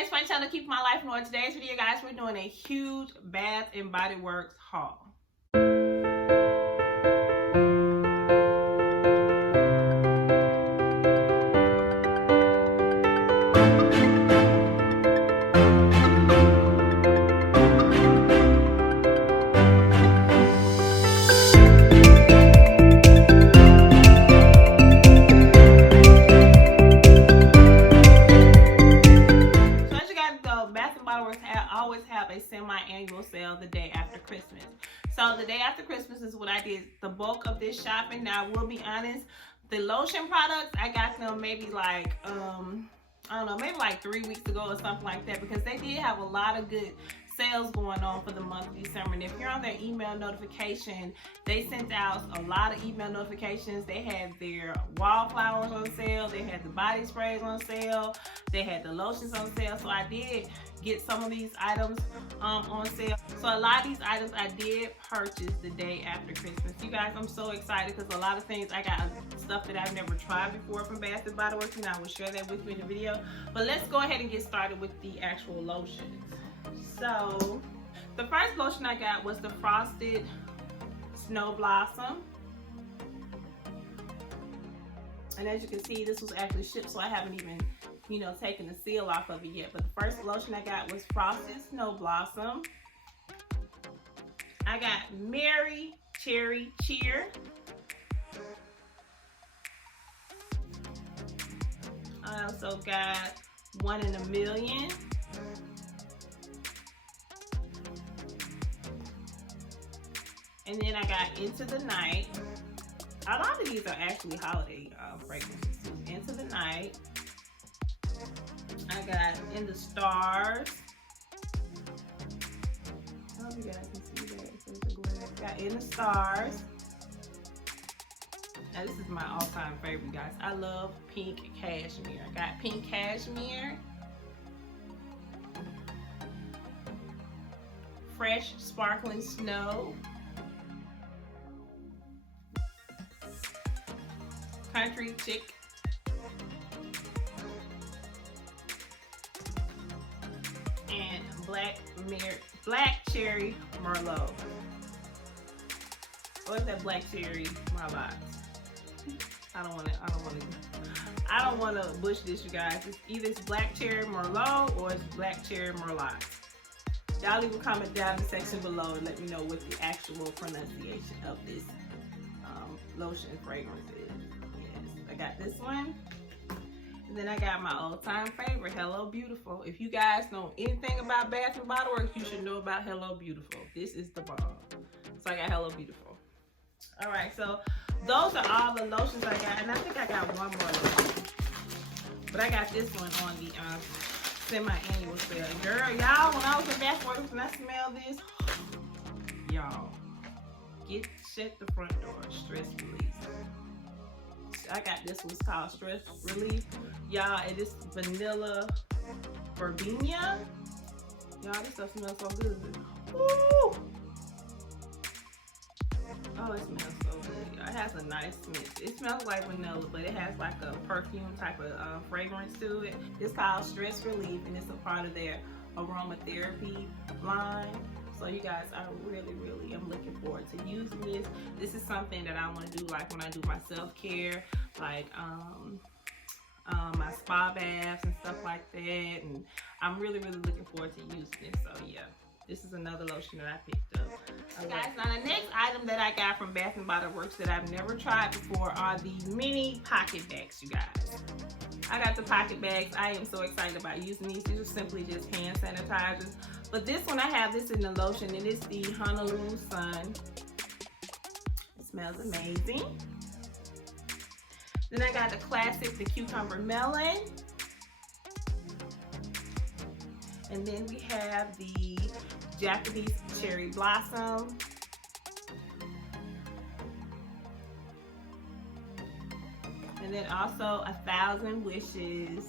Thanks for my channel, Keep My Life in Order. Today's video, guys, we're doing a huge Bath and Body Works haul. Always have a semi-annual sale the day after Christmas. So the day after Christmas is what I did the bulk of this shopping. Now I will be honest, the lotion products, I got them maybe like I don't know, maybe like 3 weeks ago or something like that, because they did have a lot of good sales going on for the month of December. And if you're on their email notification, they sent out a lot of email notifications. They had their wallflowers on sale, they had the body sprays on sale, they had the lotions on sale. So I did get some of these items on sale. So a lot of these items I did purchase the day after Christmas. You guys, I'm so excited because a lot of things, I got stuff that I've never tried before from Bath and Body Works, and I will share that with you in the video. But let's go ahead and get started with the actual lotions. So the first lotion I got was the Frosted Snow Blossom. And as you can see, this was actually shipped, so I haven't even, taken the seal off of it yet. But the first lotion I got was Frosted Snow Blossom. I got Merry Cherry Cheer. I also got One in a Million. And then I got Into the Night. A lot of these are actually holiday fragrances too. Into the Night. I got In the Stars. I hope you guys can see that. Got In the Stars. Now this is my all-time favorite, guys. I love Pink Cashmere. I got Pink Cashmere. Fresh Sparkling Snow. Country Chick. And Black Cherry Merlot. Or is that Black Cherry Merlot? I don't want to bush this, you guys. It's either Black Cherry Merlot or it's Black Cherry Merlot. Y'all leave a comment down in the section below and let me know what the actual pronunciation of this lotion fragrance is. Yes, I got this one. And then I got my all-time favorite, Hello Beautiful. If you guys know anything about Bath and Body Works, you should know about Hello Beautiful. This is the bomb. So I got Hello Beautiful. All right, so those are all the lotions I got, and I think I got one more lotion. But I got this one on the semi-annual sale. Girl, y'all, when I was in Bath and Body Works and I smell this, y'all, shut the front door, stress release. I got this one's called Stress Relief. Y'all, it is vanilla verbena. Y'all, this stuff smells so good. Woo! Oh, it smells so good. It has a nice smell. It smells like vanilla, but it has like a perfume type of fragrance to it. It's called Stress Relief, and it's a part of their aromatherapy line. So you guys, I really am looking forward to using this. This is something that I want to do, like when I do my self-care, like my spa baths and stuff like that. And I'm really looking forward to using this. So yeah, this is another lotion that I picked up. Guys, now the next item that I got from Bath and Body Works that I've never tried before are the mini pocket bags, you guys. I got the pocket bags. I am so excited about using these. These are simply just hand sanitizers. But this one, I have this in the lotion, and it's the Honolulu Sun. It smells amazing. Then I got the classic, the Cucumber Melon. And then we have the Japanese Cherry Blossom. And then also 1,000 Wishes.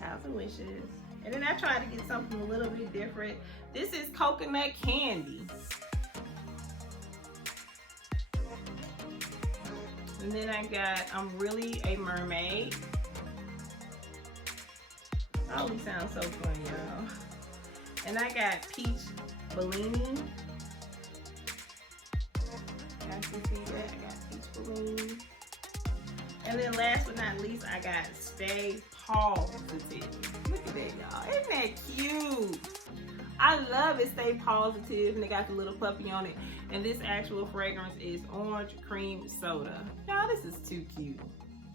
1,000 Wishes. And then I tried to get something a little bit different. This is Coconut Candy. And then I got I'm Really a Mermaid. All these sound so fun, y'all. And I got peach Bellini. Guys can see that. I got peach Bellini. And then last but not least, I got Stay Positive. Look at that, y'all. Isn't that cute? I love it. Stay Positive. And they got the little puppy on it. And this actual fragrance is orange cream soda. Y'all, this is too cute.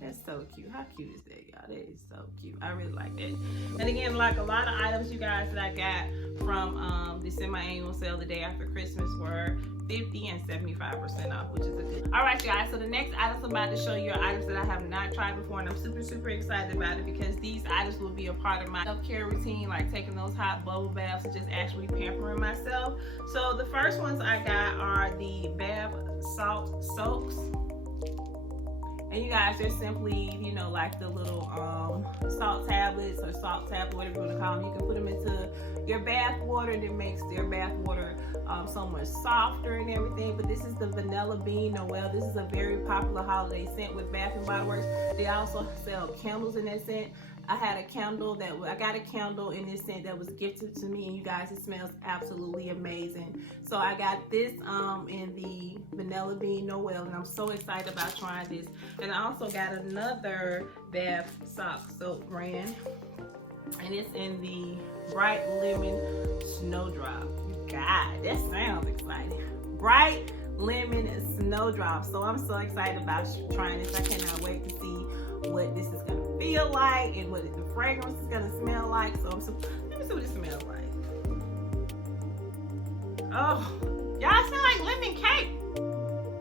That's so cute. How cute is that, y'all? That is so cute. I really like that. And again, like a lot of items, you guys, that I got from the semi-annual sale the day after Christmas were 50 and 75% off, which is a good. All right, guys. So the next items I'm about to show you are items that I have not tried before, and I'm super, super excited about it because these items will be a part of my self-care routine, like taking those hot bubble baths and just actually pampering myself. So the first ones I got are the bath salt soaks. And you guys, they're simply, you know, like the little salt tablets or salt tablet, whatever you want to call them. You can put them into your bath water, and it makes your bath water so much softer and everything. But this is the Vanilla Bean Noel. This is a very popular holiday scent with Bath and Body Works. They also sell candles in that scent. I got a candle in this scent that was gifted to me, and you guys, it smells absolutely amazing. So I got this in the Vanilla Bean Noel, and I'm so excited about trying this. And I also got another bath soap brand, and it's in the Bright Lemon Snowdrop. God, that sounds exciting. Bright Lemon Snowdrop. So I'm so excited about trying this. I cannot wait to see what this is gonna feel like and what the fragrance is gonna smell like. So let me see what it smells like. Oh, y'all, it smells like lemon cake.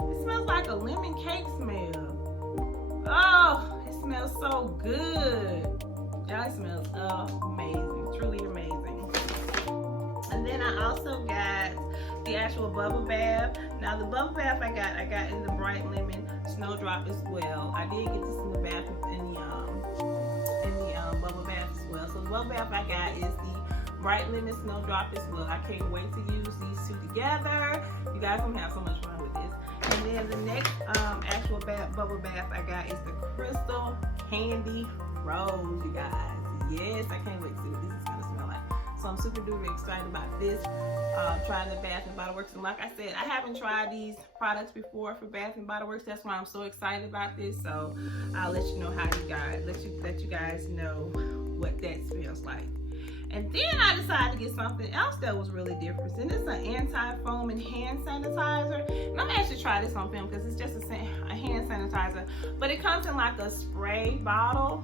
It smells like a lemon cake smell. Oh, it smells so good. Y'all, it smells amazing, truly amazing. And then I also got the actual bubble bath. Now the bubble bath I got in the Bright Lemon Snowdrop as well. I did get this in the bath in the bubble bath as well. So the bubble bath I got is the Bright Lemon Snowdrop as well. I can't wait to use these two together. You guys gonna have so much fun with this. And then the next actual bubble bath I got is the Crystal Candy Rose, you guys. Yes, I can't wait to see what this is gonna smell like. So I'm super duper excited about this, trying the Bath and Body Works. And like I said, I haven't tried these products before for Bath and Body Works. That's why I'm so excited about this. So I'll let you know how you guys, let you guys know what that smells like. And then I decided to get something else that was really different. And it's an anti-foam and hand sanitizer. And I'm gonna actually try this on film because it's just a hand sanitizer. But it comes in like a spray bottle.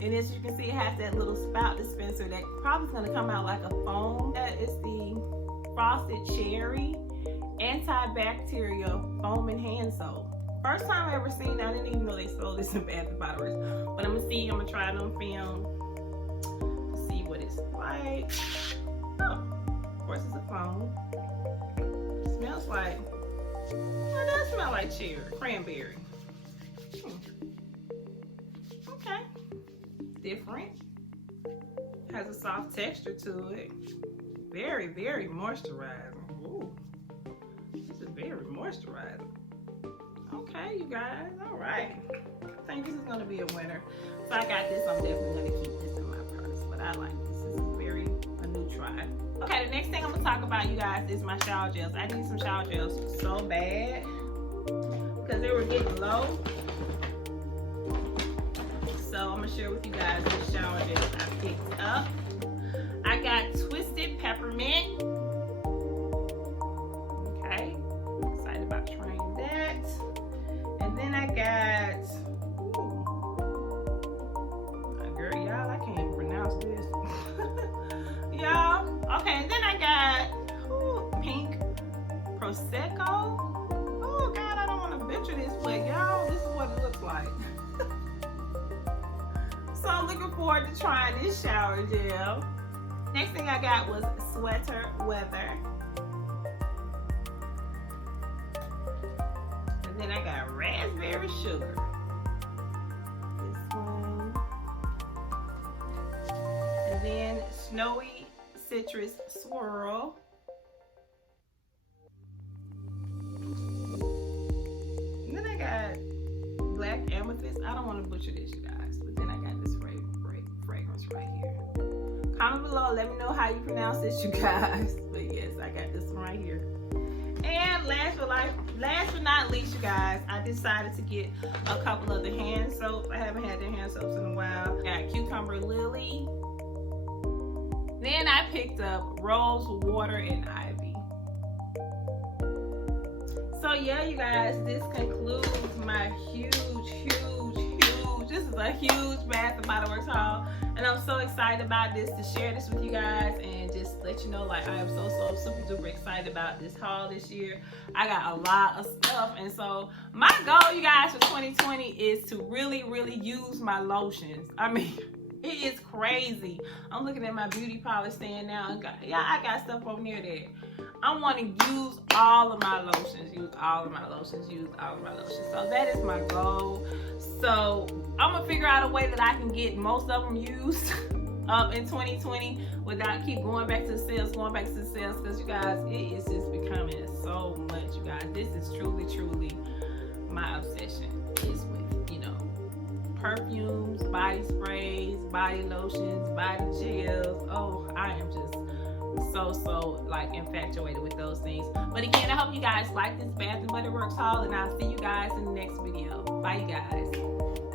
And as you can see, it has that little spout dispenser that probably is gonna come out like a foam. That is the Frosted Cherry Antibacterial Foam and Hand Soap. First time I ever seen it. I didn't even know they sold this in Bath and Body Works. But I'm gonna try it on film to see what it's like. Oh, of course it's a foam. It smells like, it does smell like cherry, cranberry. Okay. Different, has a soft texture to it. Very, very moisturizing. Ooh, this is very moisturizing. Okay, you guys, all right. I think this is gonna be a winner. So I got this. I'm definitely gonna keep this in my purse. But I like this. This is a new try. Okay, the next thing I'm gonna talk about, you guys, is my shower gels. I need some shower gels so bad because they were getting low. So I'm gonna share with you guys the shower gels I picked up. I got Twisted Peppermint. Okay, excited about trying that. And then I got, girl, y'all, I can't even pronounce this. Y'all, okay, and then I got Pink Prosecco. Oh God, I don't want to butcher this, but y'all, this is what it looks like. So I'm looking forward to trying this shower gel. Next thing I got was Sweater Weather. And then I got Raspberry Sugar. This one. And then Snowy Citrus Swirl. And then I got Black Amethyst. I don't want to butcher this, you guys. But then I got this fragrance right here. Comment below, let me know how you pronounce this, you guys. But yes, I got this one right here. And last but not least, you guys, I decided to get a couple of the hand soaps. I haven't had the hand soaps in a while. Got Cucumber Lily. Then I picked up Rose Water and Ivy. So yeah, you guys, this concludes my huge, this is a huge Bath and Body Works haul. And I'm so excited about this, to share this with you guys and just let you know, like, I am so super duper excited about this haul this year. I got a lot of stuff, and so my goal, you guys, for 2020 is to really use my lotions. I mean, it is crazy. I'm looking at my beauty polish stand now, and I got stuff on there that I want to use all of my lotions, use all of my lotions. So that is my goal. So I'm gonna figure out a way that I can get most of them used up in 2020 without keep going back to the sales, because you guys, it is just becoming so much, you guys. This is truly my obsession, is with, you know, perfumes, body sprays, body lotions, body gels. Oh, I am just so like infatuated with those things. But again, I hope you guys like this Bath and Body Works haul, and I'll see you guys in the next video. Bye, you guys.